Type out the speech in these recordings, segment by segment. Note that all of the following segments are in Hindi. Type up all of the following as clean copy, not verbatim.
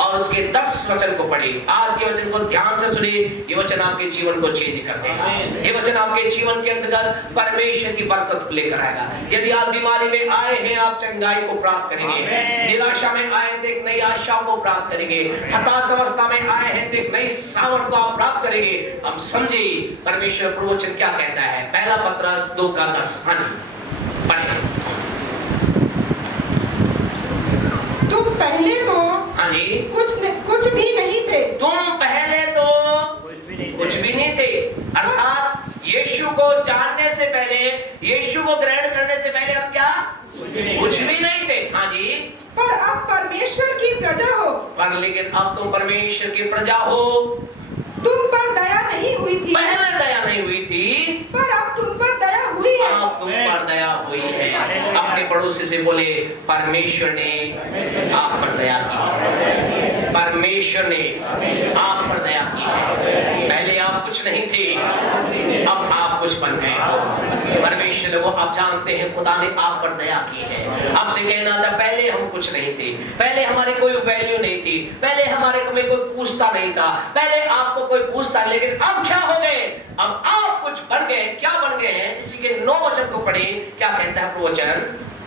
और उसके 10 वचन को पढ़े। आज के वचन को ध्यान से सुनिए, ये वचन आपके जीवन को चेंज कर देगा। ये वचन आपके जीवन के अंतर्गत परमेश्वर की बरकत को लेकर आएगा। यदि आप बीमारी में आए हैं, आप चंगाई को प्राप्त करेंगे। निराशा में आए हैं तो एक नई आशा को प्राप्त करेंगे। हताश अवस्था में आए हैं तो एक नई सामर्थ को आप प्राप्त करेंगे। हम समझे परमेश्वर प्रभु वचन क्या कहता है। पहला पत्रस 2:10 पढ़े। तुम पहले तो हाँ जी, कुछ भी नहीं थे। तुम पहले तो कुछ भी नहीं थे, अर्थात यीशु को जानने से पहले, यीशु को ग्रहण करने से पहले हम क्या कुछ भी नहीं थे। हाँ जी, पर अब परमेश्वर की प्रजा हो। पर लेकिन अब तुम परमेश्वर की प्रजा हो। तुम पर दया नहीं हुई थी, पहले दया नहीं हुई थी, पर अब तुम पर दया हुई है। अब तुम पर दया हुई है। अपने पड़ोसी से बोले, परमेश्वर ने आप पर दया की। परमेश्वर ने आप पर दया की है। पहले आप कुछ नहीं थे, अब आप कुछ बन गए हो। परमेश्वर वो आप जानते हैं, खुदा ने आप पर दया की है। आपसे कहना था, पहले हम कुछ नहीं थे, पहले हमारी कोई वैल्यू नहीं थी, पहले हमारे को कोई पूछता नहीं था, पहले आपको कोई पूछता, लेकिन अब क्या हो गए, अब आप कुछ बन गए। क्या बन गए हैं? इसी के 9 वचन को पढ़े। क्या कहता है प्रवचन?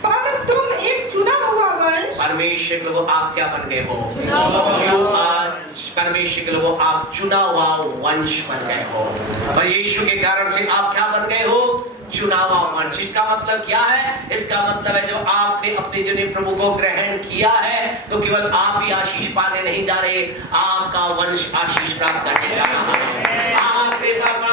पर तुम एक चुना हुआ वंश। परमेश्वर के लोगों आप क्या बन गए हो? परमेश्वर के लोगों आप चुना हुआ वंश बन गए हो। और यीशु के कारण से आप क्या बन गए हो? चुना हुआ वंश। इसका मतलब क्या है? इसका मतलब है जो आपने अपने जीवन प्रभु को ग्रहण किया है, तो केवल आप ही आशीष पाने नहीं जा रहे, आपका वंश आशीष प्राप्त करने जा रहा है।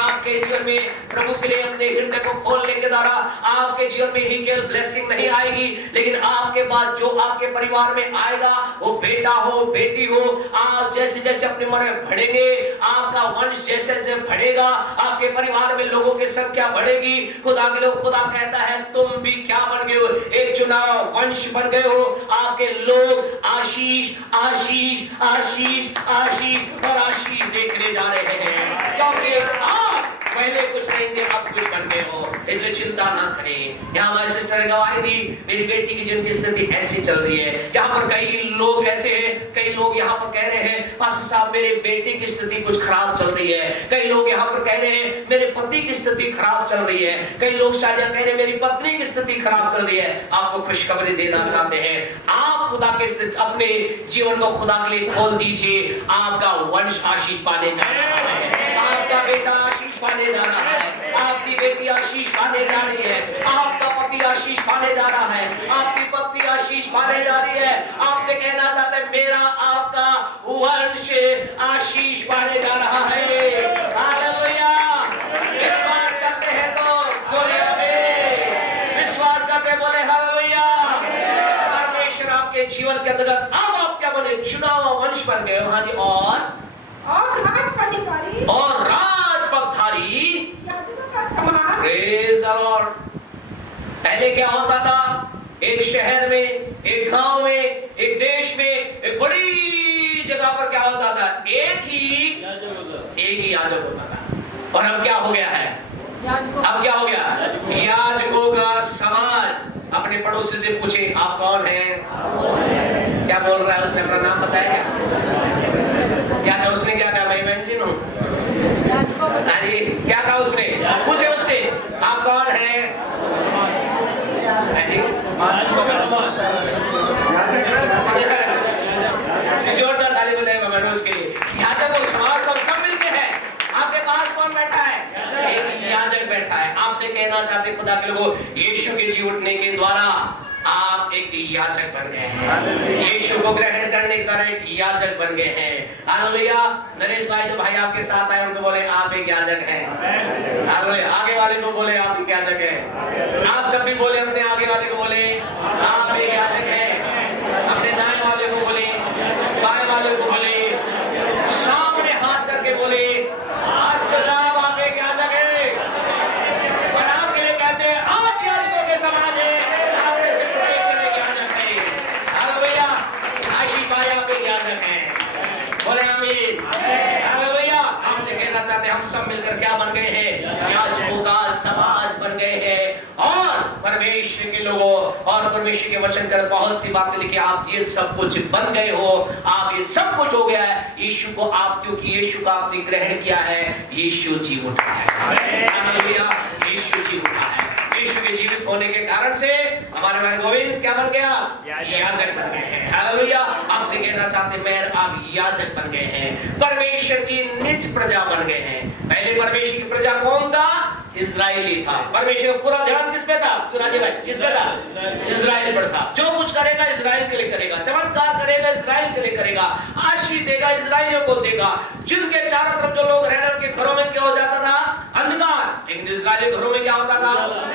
आपके जीवन में प्रभु के लिए अपने हृदय को खोलने के द्वारा आपके जीवन में ही केवल ब्लेसिंग नहीं आएगी, लेकिन आपके बाद जो आपके परिवार में आएगा, वो बेटा हो बेटी हो, आप जैसे जैसे अपने मन में बढ़ेंगे, आपका वंश जैसे जैसे बढ़ेगा, आपके परिवार में लोगों की संख्या बढ़ेगी। खुदा के लोग, खुदा कहता है तुम भी क्या बन गए हो? एक चुनाव वंश बन गए हो। आपके लोग आशीष आशीष आशीष आशीष और आशीष देखने जा रहे हैं, क्योंकि आप पहले कुछ नहीं थे, अब कुछ बन गए हो। इसलिए चिंता ना करें। यहाँ हमारे सिस्टर ने गवाही दी, मेरी बेटी की जिनकी स्थिति ऐसी चल रही है। यहाँ पर कई लोग ऐसे हैं, कई लोग यहाँ पर कह रहे हैं, पास्टर साहब मेरे बेटी की स्थिति कुछ खराब चल रही है। कई लोग यहाँ पर कह रहे हैं मेरे पति की स्थिति खराब चल रही है। कई लोग शायद कह रहे हैं मेरी पत्नी की स्थिति खराब चल रही है। आपको खुशखबरी देना चाहते हैं, आप खुदा के अपने जीवन को खुदा के लिए खोल दीजिए। आपका वंश आशीष पाने जा रहा है, आपका बेटा आशीष पाने जा रहा है, आपकी बेटी आशीष पाने जा रही है, आपका पति आशीष पाने जा रहा है, आपकी पत्नी आशीष पाने जा रही है। आपसे कहना चाहते हैं मेरा आपका वंश आशीष पाने जा रहा है। हालेलुया। विश्वास करते हैं तो बोले आमीन। विश्वास करते बोले हालेलुया। परमेश्वर आपके जीवन के अंतर्गत अब आप क्या बने? चुना हुआ वंश बन गए। हाँ जी, और राज पगधारी प्रेज़ द लॉर्ड। पहले क्या होता था? एक शहर में, एक गांव में, एक देश में, एक बड़ी जगह पर क्या होता था? एक ही याजक होता था। और अब क्या हो गया है? अब क्या हो गया? याजकों का समाज। अपने पड़ोसी से पूछे आप कौन हैं? क्या बोल रहा है? उसने अपना नाम बताया क्या कहा? उसने क्या कहा? मैं इमेजिन हूँ। क्या कहा उसने? पूछे उससे आप कौन हैं? जोरदार ताली बजाइए मनोज के लिए। याजक और समाज सब मिलके हैं। आपके पास कौन बैठा है? एक याजक बैठा है। आपसे कहना चाहते खुदा के लोगों, यीशु के जी उठने के द्वारा आप एक याजक बन गए हैं। यीशु को ग्रहण करने की तरह एक याजक बन गए हैं। हालेलुया। नरेश भाई जो भाई आपके साथ आए उनको बोले आप एक याजक हैं। हालेलुया। आगे वाले को बोले आप एक याजक हैं। आप सब भी बोले अपने आगे वाले को बोले आप एक याजक हैं। अपने दाएं वाले को बोले, बाएं वाले को बोले, सामने हाथ करके बोले पास्टर साहब आप एक याजक हैं। और आपके लिए कहते हैं आप याजकों के समान हैं। बोले आमीन। हालेलुया। आपसे कहना चाहते हैं हम सब मिलकर क्या बन गए हैं? याजकों का समाज बन गए हैं। और परमेश्वर के लोगों और परमेश्वर के वचन कर बहुत सी बातें लिखी, आप ये सब कुछ बन गए हो, आप ये सब कुछ हो गया है यीशु को आप, क्योंकि यीशु का आपने ग्रहण किया है, यीशु जी उठा है। हालेलुया, यीशु जी उठा है। यीशु के जीवित होने के कारण से हमारे भाई गोविंद क्या बन गया? याजक बन गए हैं। हालेलुया, आपसे कहना चाहते हैं मैं आप याजक बन गए हैं, परमेश्वर की निज प्रजा बन गए हैं। पहले परमेश्वर की प्रजा कौन था? इजराइली था। परमेश्वर का पूरा ध्यान किस पे था? राजे भाई किस पे था? इजराइल पर था। जो कुछ करेगा इजराइल के लिए करेगा, चमत्कार करेगा इजराइल के लिए करेगा, आशीष देगा इजराइलियों को देगा। जिनके चारों तरफ जो लोग रहने उनके घरों में क्या हो जाता था? अंधकार, लेकिन इजराइली घरों में क्या होता था?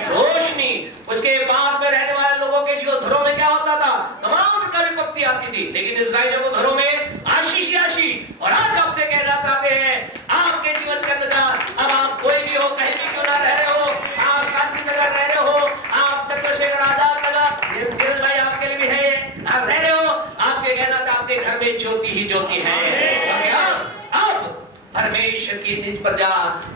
रोशनी। उसके बाद में रहने वाले लोगों के जो घरों में क्या होता था? तमाम प्रकार की विपत्ति आती थी, लेकिन इजराइलियों के घरों में आशीष ही आशीष। और आज आपसे कहना चाहते हैं आपके जीवन के अंदर अब आप कोई भी हो, कहीं भी क्यों ना रह रहे हो, आप शास्त्री नगर रह रहे हो, आप चंद्रशेखर आजाद नगर, गिरल भाई आपके लिए भी है, आप रह रहे हो, आपके कहना था आपके घर में ज्योति ही ज्योति है। अब परमेश्वर की निज प्रजा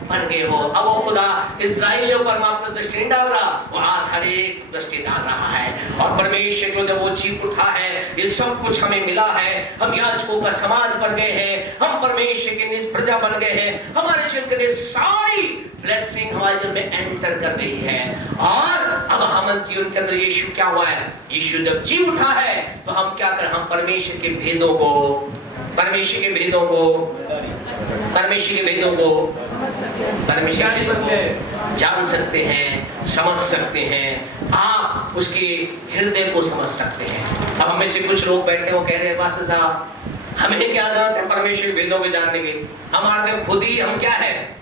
बन गए हो। अब वो खुदा इजराइलियों पर मात्र दृष्टि नहीं डाल रहा, वो आज हर एक दृष्टि डाल रहा है। और परमेश्वर को जब वो जीत उठा है, ये सब कुछ हमें मिला है, हम याजकों का समाज बन गए हैं, हम परमेश्वर की निज प्रजा बन गए हैं, हमारे जीवन के लिए सारी ब्लेसिंग हमारे जीवन में एंटर कर रही है। और अब हम जीवन के अंदर यीशु क्या हुआ है? यीशु जब जी उठा है तो हम क्या करें? हम परमेश्वर के भेदों को जान सकते हैं, समझ सकते हैं, आप उसके हृदय को समझ सकते हैं। अब हमें से कुछ लोग बैठे हो कह रहे हैं पास्टर साहब हमें क्या जरूरत है परमेश्वर के भेदों को जानने की, हमारे खुद ही हम क्या है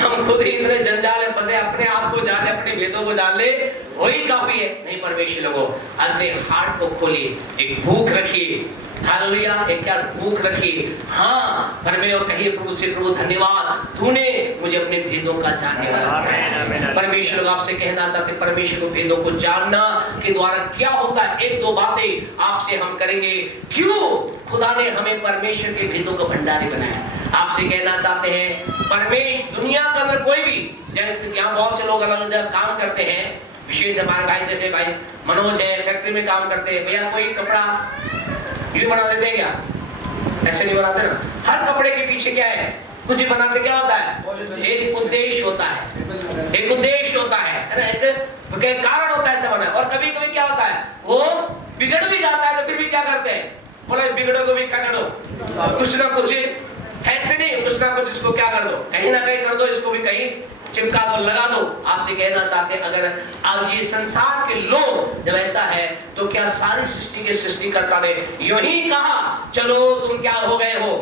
हम खुद ही इतने जंजाल में फंसे, अपने आप को जाने, अपने भेदों को जान ले, वही काफी है। नहीं, परमेश्वर लोगों अपने हार्ट को खोलिए, एक भूख रखिए। हालेलुया, एक क्या भूख रखिए? हाँ, परमेश्वर कहिए प्रभु से, प्रभु धन्यवाद तूने मुझे अपने भेदों का जानने वाला बनाया। परमेश्वर लोग आपसे कहना चाहते हैं परमेश्वर के भेदों को जानना के द्वारा क्या होता है, एक दो बातें आपसे हम करेंगे। क्यों खुदा ने हमें परमेश्वर के भेदों का भंडारी बनाया? आपसे कहना चाहते हैं परमेश्वर दुनिया के अंदर कोई भी, जैसे यहाँ बहुत से लोग अलग अलग काम करते हैं, विशेष हमारे भाई जैसे भाई मनोज है, फैक्ट्री में काम करते हैं, भैया कोई कपड़ा ये बना देते हैं क्या? ऐसे नहीं बनाते ना, हर कपड़े के पीछे क्या है? कुछ ही बनाते क्या होता है? एक उद्देश्य होता है, एक उद्देश्य होता है ना, एक कारण होता है सब। और कभी कभी क्या होता है वो बिगड़ भी जाता है तो फिर भी क्या करते हैं? बोले बिगड़ो तो भी क्या करो, कुछ ना कुछ फेंकते नहीं, कुछ ना कुछ इसको क्या कर दो, कहीं ना कहीं कर दो, इसको भी कहीं चिपका दो, लगा दो। आपसे कहना चाहते हैं अगर अब ये संसार के लोग जब ऐसा है तो क्या सारी सृष्टि के सृष्टिकर्ता ने यूं ही कहा चलो तुम क्या हो गए हो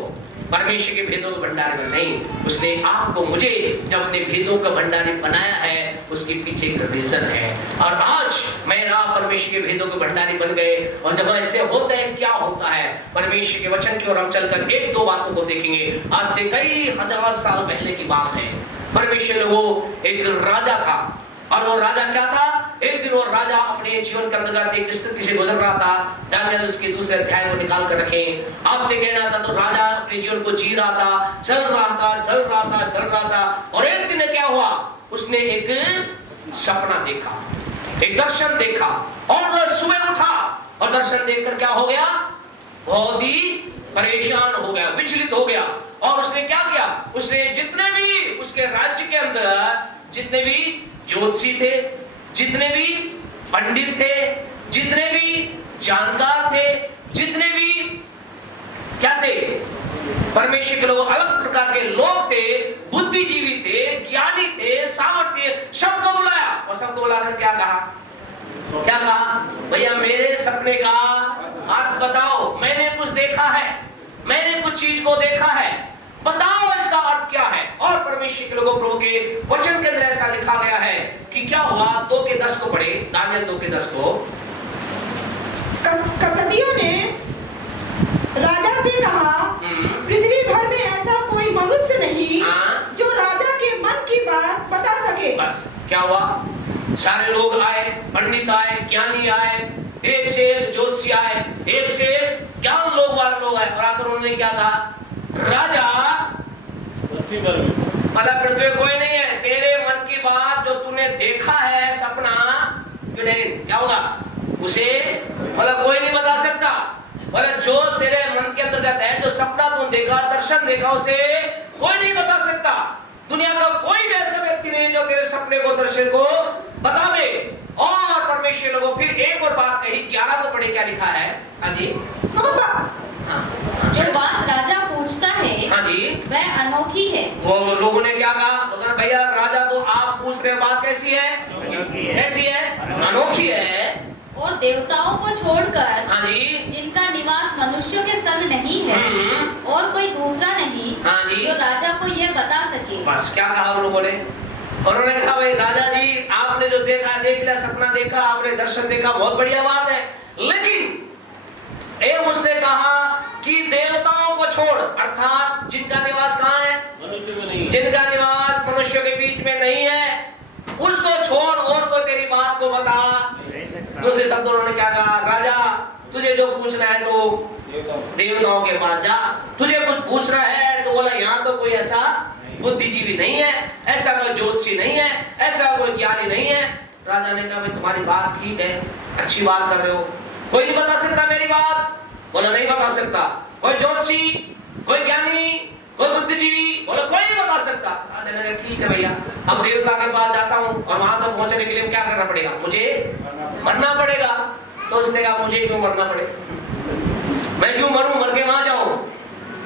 परमेश्वर के भेदों के भंडारी में? नहीं, उसने आपको मुझे जब अपने भेदों का भंडारी बनाया है उसके पीछे एक रीजन है। और आज मैं आप परमेश्वर के भेदों के भंडारी बन गए। और जब ऐसे होता है क्या होता है? परमेश्वर के वचन की ओर हम चलकर एक दो बातों को देखेंगे। आज से कई हजार साल पहले की बात है। परमेश्वर वो एक राजा था और वो राजा क्या था? एक दिन वो राजा अपने जीवन के अंतर्गत एक स्थिति से गुजर रहा था। दानियल उसके दूसरे अध्याय को निकाल कर रखें। आपसे कहना था तो राजा अपने जीवन को जी रहा था, चल रहा था और एक दिन क्या हुआ? उसने एक सपना देखा, एक दर्शन देखा और वह सुबह उठा और दर्शन देखकर क्या हो गया? बहुत ही परेशान हो गया, विचलित हो गया। और उसने क्या किया? उसने जितने भी उसके राज्य के अंदर जितने भी ज्योतिषी थे, जितने भी पंडित थे, जितने भी जानकार थे, जितने भी क्या थे परमेश्वर के लोग, अलग प्रकार के लोग थे, बुद्धिजीवी थे, ज्ञानी थे, सामर्थ्य, सबको बुलाया और सबको बुलाकर क्या कहा? क्या कहा? भैया मेरे सपने का अर्थ बताओ, मैंने कुछ देखा है, मैंने कुछ चीज को देखा है, बताओ इसका अर्थ क्या है? और परमेश्वर के लोगों प्रभु के वचन के अंदर ऐसा लिखा गया है कि क्या हुआ? 2:10 को पढ़े, दानियल 2:10 को। कसदियों ने राजा से कहा पृथ्वी भर में ऐसा कोई मनुष्य नहीं जो राजा के मन की बात बता सके। बस क्या हुआ? सारे लोग आए, पंडित आए, ज्ञानी आए, एक से एक ज्योतिषी आए, एक से एक ज्ञान लोग वाले लोग आए। और आकर उन्होंने क्या कहा? राजा मतलब पृथ्वी कोई नहीं है, तेरे मन की बात जो तूने देखा है सपना, क्या होगा? उसे मतलब कोई नहीं बता सकता। बोले जो तेरे मन के अंतर्गत है, जो सपना तू देखा, दर्शन देखा, उसे कोई नहीं बता सकता। दुनिया का कोई भी ऐसा व्यक्ति नहीं जो तेरे सपने को, दर्शन को बता दे। और परमेश्वर लोगों फिर एक और बात कही, 11 को पढ़े क्या लिखा है? हाँ जी, जो बात राजा पूछता है, हाँ जी, वह अनोखी है। वो लोगों ने क्या कहा? लोगों ने, भैया राजा तो आप पूछ रहे, बात कैसी है? कैसी है? अनोखी है। और देवताओं को छोड़कर, हाँ जी, जिनका निवास मनुष्यों के संग नहीं है, और कोई दूसरा नहीं, हाँ जी, जो राजा को यह बता सके। बस क्या कहा उन लोगों ने? उन्होंने कहा भाई राजा जी, आपने जो देखा, देख लिया, सपना देखा, आपने दर्शन देखा, बहुत बढ़िया बात है, लेकिन एक उसने कहा कि देवताओं को छोड़, अर्थात जिनका निवास कहाँ है? मनुष्य में नहीं, जिनका निवास मनुष्य के बीच में नहीं है, उसको छोड़ और कोई तेरी बात को बता। दूसरे शब्दों उन्होंने क्या कहा? राजा तुझे जो पूछना है तो देवताओं के पास जा, तुझे कुछ पूछना है तो बोला यहाँ तो कोई ऐसा बुद्धिजीवी नहीं है, ऐसा कोई ज्योतिषी नहीं है, ऐसा कोई ज्ञानी नहीं है। राजा ने कहा भाई तुम्हारी बात ठीक है, अच्छी बात कर रहे हो, कोई नहीं बता सकता मेरी बात? बोला नहीं बता सकता। कोई ज्योतिषी, कोई ज्ञानी, कोई बुद्धिजीवी? बोला कोई नहीं बता सकता। राजा ने कहा ठीक है भैया, अब देवता के पास जाता हूँ और वहां तक पहुंचने के लिए क्या करना पड़ेगा? मुझे मरना पड़ेगा। तो उसने कहा मुझे क्यों मरना पड़े, मैं क्यों मरूं, मर के वहां जाऊं?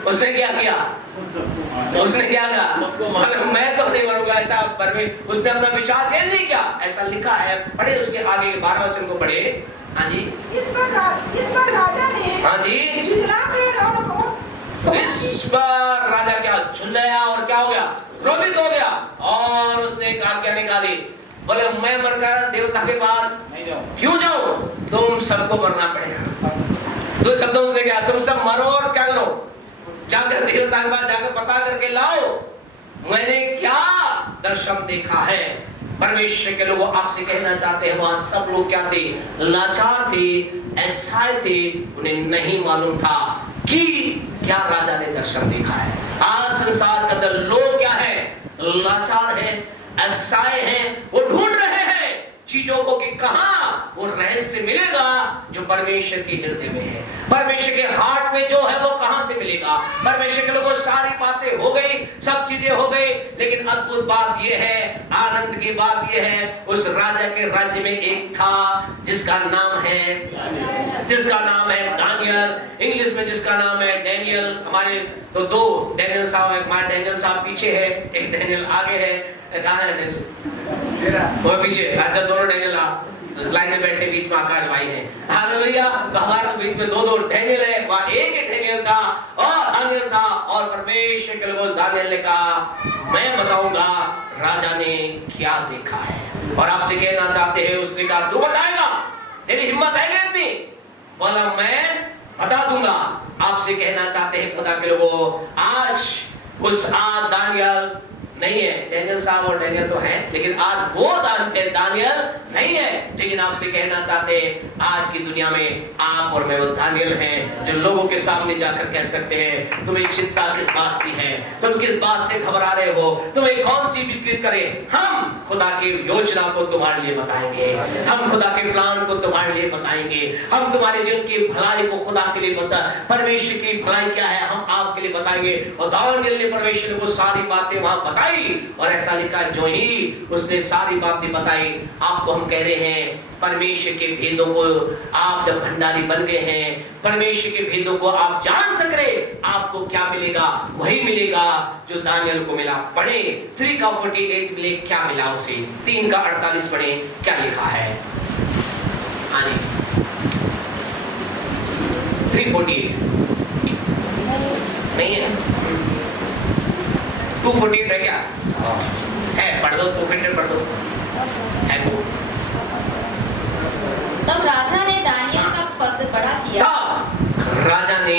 उसने क्या किया? उसने क्या कहा? मैं तो नहीं मरूंगा, ऐसा उसने अपना विचार चेंज नहीं किया। ऐसा लिखा है, पढ़े उसके आगे 12 वचन को पढ़े। हाँ जी, इस पर राजा ने, हाँ जी, झुंझलाकर और इस पर राजा क्या झुंझलाया और क्या हो गया? क्रोधित हो गया और उसने एक आज्ञा निकाली। बोले मैं मरकर देवता के पास क्यों जाऊं? तुम सबको मरना पड़ेगा। दो शब्दों से क्या? तुम सब मरो और क्या करो? जाकर देवता के पास जाकर पता करके लाओ मैंने क्या दर्शन देखा है। परमेश्वर के लोग आपसे कहना चाहते हैं, वहां सब लोग क्या थे? लाचार थे, असहाय थे, उन्हें नहीं मालूम था कि क्या राजा ने दर्शन देखा है। आज संसार के अंदर लोग क्या है? लाचार है, असहाय हैं, वो ढूंढ रहे हैं चीजों को कि कहां वो रहस्य मिलेगा जो परमेश्वर के हृदय में है, परमेश्वर के हार्ट में जो है वो कहां से मिलेगा। परमेश्वर के लोगों सारी बातें हो गई, सब चीजें हो गई, लेकिन अद्भुत बात ये है, आनंद की बात ये है, उस राजा के राज्य में एक था जिसका नाम है दानियल, इंग्लिश में जिसका नाम है डैनियल। हमारे तो दो डैनियल साहब है, हमारे डैनियल साहब पीछे है, एक डैनियल आगे है। कहाँ है डैनियल? वो पीछे। अच्छा, दोनों डैनियल लाइन में बैठे, बीच में आकाश भाई हैं। हालेलुया। हमारे बीच में दो डैनियल है, वहाँ एक ही डैनियल था और दानियल था। और परमेश्वर के लोगों दानियल ने कहा मैं बताऊंगा राजा ने क्या देखा है। और आपसे कहना चाहते हैं, उसने कहा तू बताएगा? तेरी हिम्मत है क्या इतनी? बोला मैं बता दूंगा। आपसे कहना चाहते हैं खुदा के लोगों, आज उस दानियल नहीं है, डैनियल साहब और डैनियल तो हैं, लेकिन आज वो दानियल नहीं है। लेकिन आपसे कहना चाहते हैं, आज की दुनिया में आप और मैं वो दानियल हैं जो लोगों के सामने जाकर कह सकते हैं तुम्हें चिंता किस बात की है, तुम किस बात से घबरा रहे हो, तुम्हें कौन सी विकृत करे। हम खुदा की योजना को तुम्हारे लिए बताएंगे, हम खुदा के प्लान को तुम्हारे लिए बताएंगे, हम तुम्हारे जीवन की भलाई को खुदा के लिए परमेश्वर की भलाई क्या है हम आपके लिए बताएंगे। और दानियल ने परमेश्वर को सारी बातें वहां बताई। और ऐसा लिखा, जो ही उसने सारी बातें बताई, आपको हम कह रहे हैं परमेश्वर के भेदों को आप जब भंडारी बन गए हैं, परमेश्वर के भेदों को आप जान सक रहे, आपको क्या मिलेगा? वही मिलेगा जो दानियल को मिला। पढ़े 3:48 मिले, क्या मिला उसे? 3:48 पढ़े, क्या लिखा है? हाँ जी, 3:48 नहीं है, 2:48 है क्या? है, पढ़ दो, 2:48 पढ़ दो, है तो। तब राजा ने दानियल का पद बढ़ा किया। तब राजा ने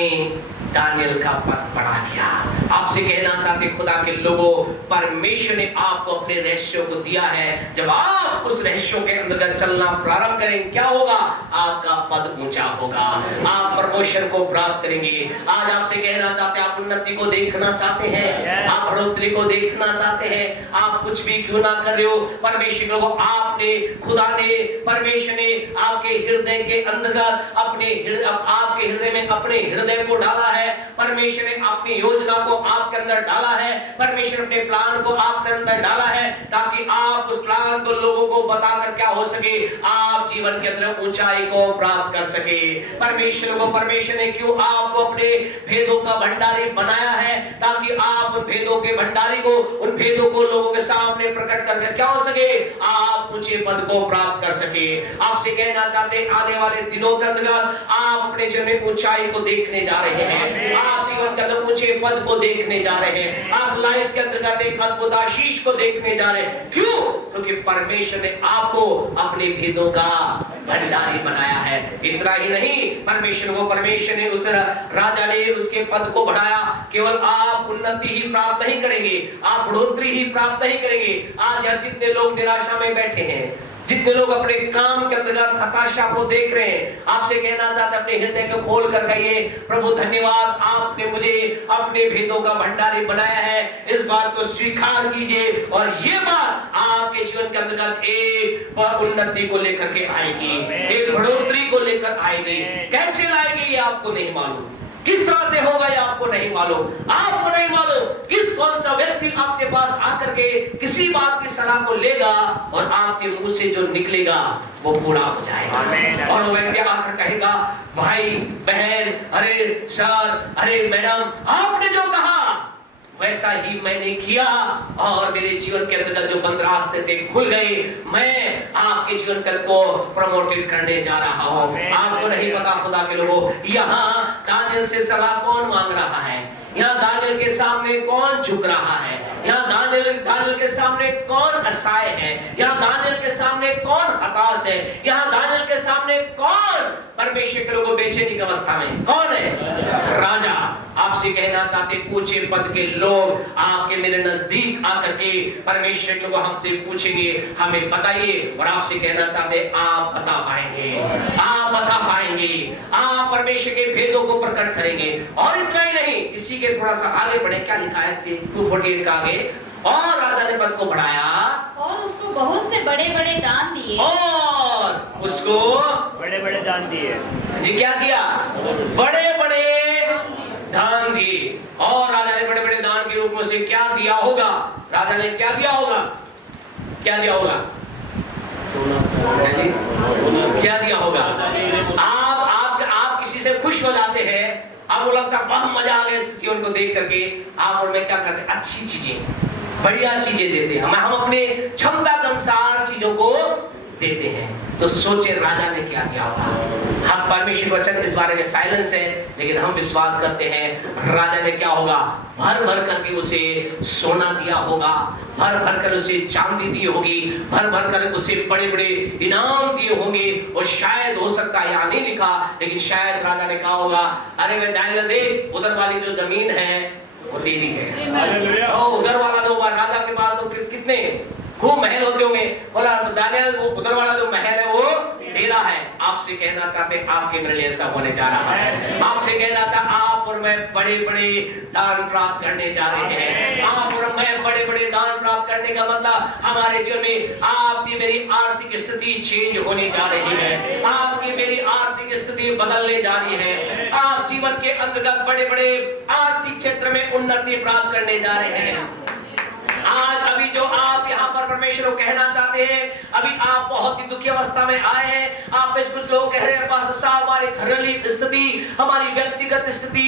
दानियल का पद बढ़ा किया। आपसे कहना चाहते खुदा के लोगों, परमेश्वर ने आपको अपने रहस्यों को दिया है। जब आप उस रहस्यों के अंदर चलना प्रारंभ करेंगे, क्या होगा? आपका पद ऊंचा होगा, आप प्रमोशन को प्राप्त करेंगे। आज आपसे कहना चाहते हैं, आप उन्नति को देखना चाहते हैं, आप बढ़ोतरी को देखना चाहते हैं, आप कुछ भी क्यों ना कर रहे हो, परमेश्वर को आपने, खुदा ने, परमेश्वर ने आपके हृदय के अंतर्गत आपके हृदय में अपने हृदय को डाला है। परमेश्वर ने अपनी योजना को आपके अंदर डाला है, परमेश्वर अपने प्लान को आपके अंदर डाला है, ताकि आप उस प्लान को लोगों को बताकर क्या हो सके, आप जीवन के अंदर ऊंचाई को प्राप्त कर सके। परमेश्वर ने क्यों आपको अपने भेदों का भंडारी बनाया है, ताकि आप उन भेदों के भंडारी को, उन भेदों को लोगों के सामने प्रकट करके क्या हो सके, आप ऊंचे पद को प्राप्त कर सके। आपसे कहना चाहते आने वाले दिनों के अंदर आप अपने जीवन में ऊंचाई को देखने जा रहे हैं, आप जीवन के अंदर ऊंचे पद को देखने जा रहे हैं, आप लाइफ के अंदर एक अद्भुत आशीष को देखने जा रहे हैं। क्यों? क्योंकि परमेश्वर ने आपको अपने भेदों का भंडारी बनाया है। इतना ही नहीं, परमेश्वर ने उस राजा ने उसके पद को बढ़ाया। केवल आप उन्नति ही प्राप्त नहीं करेंगे, आप बढ़ोतरी ही प्राप्त नहीं करेंगे। आज यहाँ जितने लोग निराशा में बैठे हैं, जितने लोग अपने काम के अंतर्गत हताशा को देख रहे हैं, आपसे कहना चाहते अपने हृदय को खोल कर कहिए, प्रभु धन्यवाद, आपने मुझे अपने भेदों का भंडारी बनाया है। इस बात को स्वीकार कीजिए और ये बात आपके जीवन के अंतर्गत एक उन्नति को लेकर के आएगी, एक बढ़ोतरी को लेकर आएगी। कैसे लाएगी ये आपको नहीं मालूम, किस तरह से होगा ये आपको नहीं मालूम, आपको नहीं मालूम किस कौन सा व्यक्ति आपके पास आकर के किसी बात की सलाह को लेगा और आपके मुंह से जो निकलेगा वो पूरा हो जाएगा। और वो व्यक्ति आकर कहेगा, भाई बहन, अरे सर, अरे मैडम, आपने जो कहा वैसा ही मैंने किया और मेरे जीवन के अंदर जो बंद रास्ते थे खुल गए। मैं आपके जीवन को प्रमोटेड करने जा रहा हूँ। आपको नहीं पता खुदा के लोगों, यहाँ दानियल से सलाह कौन मांग रहा है, यहाँ दानियल के सामने कौन झुक रहा है, यहाँ दानियल के सामने कौन असहाय है, यहाँ दानियल के सामने कौन हताश है, यहाँ दानियल के सामने कौन परमेश्वर के लोगों बेचैनी की अवस्था में कौन है? राजा। आपसे कहना चाहते ऊंचे पद के लोग आपके मेरे नजदीक आकर के परमेश्वर के लोग हमसे पूछेंगे, हमें बताइए, और आपसे कहना चाहते आप बता पाएंगे, आप बता पाएंगे, आप परमेश्वर के भेदों को प्रकट करेंगे। और इतना ही नहीं, इसी के थोड़ा सा आगे बढ़े, क्या लिखा है 248 का आगे, और राजा ने पद को बढ़ाया और उसको बहुत से बड़े बड़े दान दिए, और उसको बड़े बड़े दान दिए। जी क्या किया? बड़े बड़े दान दिए। और राजा ने बड़े बड़े दान के रूप में से क्या दिया होगा? राजा ने क्या दिया होगा? क्या दिया होगा? क्या दिया होगा? आप किसी से खुश हो जाते हैं, आपको लगता है बहुत मजा आ गया इस जीवन को देख करके, आप और मैं क्या करते हैं? अच्छी चीजें, बढ़िया चीजें देते हैं, हम अपने क्षमता के अनुसार चीजों को देते हैं। तो सोचे राजा ने क्या किया होगा। हम परमेश्वर वचन इस बारे में साइलेंस है, लेकिन हम विश्वास करते हैं राजा ने क्या होगा, भर भर करके उसे सोना दिया होगा, भर भर कर उसे चांदी दी होगी, भर भर कर उसे बड़े बड़े इनाम दिए होंगे। और शायद हो सकता है, यहाँ नहीं लिखा, लेकिन शायद राजा ने कहा होगा, अरे मैं दानियल देख, उधर वाली जो जमीन है वो तेरी है, उधर वाला जो राजा के पास तो कितने खूब महल होते होंगे, बोला दानियल वो उधर वाला जो महल है वो तेरा है। आपसे कहना चाहते आपके मेरे लिए ऐसा होने जा रहा है। आपसे कहना था आप और मैं बड़े बड़े दान प्राप्त करने जा रहे हैं। आप और मैं बड़े बड़े दान प्राप्त करने का मतलब हमारे जीवन में आपकी मेरी आर्थिक स्थिति चेंज होने जा रही है, आपकी मेरी आर्थिक स्थिति बदलने जा रही है। आप जीवन के अंतर्गत बड़े बड़े आर्थिक क्षेत्र में उन्नति प्राप्त करने जा रहे हैं। आज अभी जो आप यहाँ पर परमेश्वर को कहना चाहते हैं, अभी आप बहुत ही दुखी अवस्था में आए हैं, आप में कुछ लोग कह रहे हैं पास हमारी घरेलू स्थिति, हमारी व्यक्तिगत स्थिति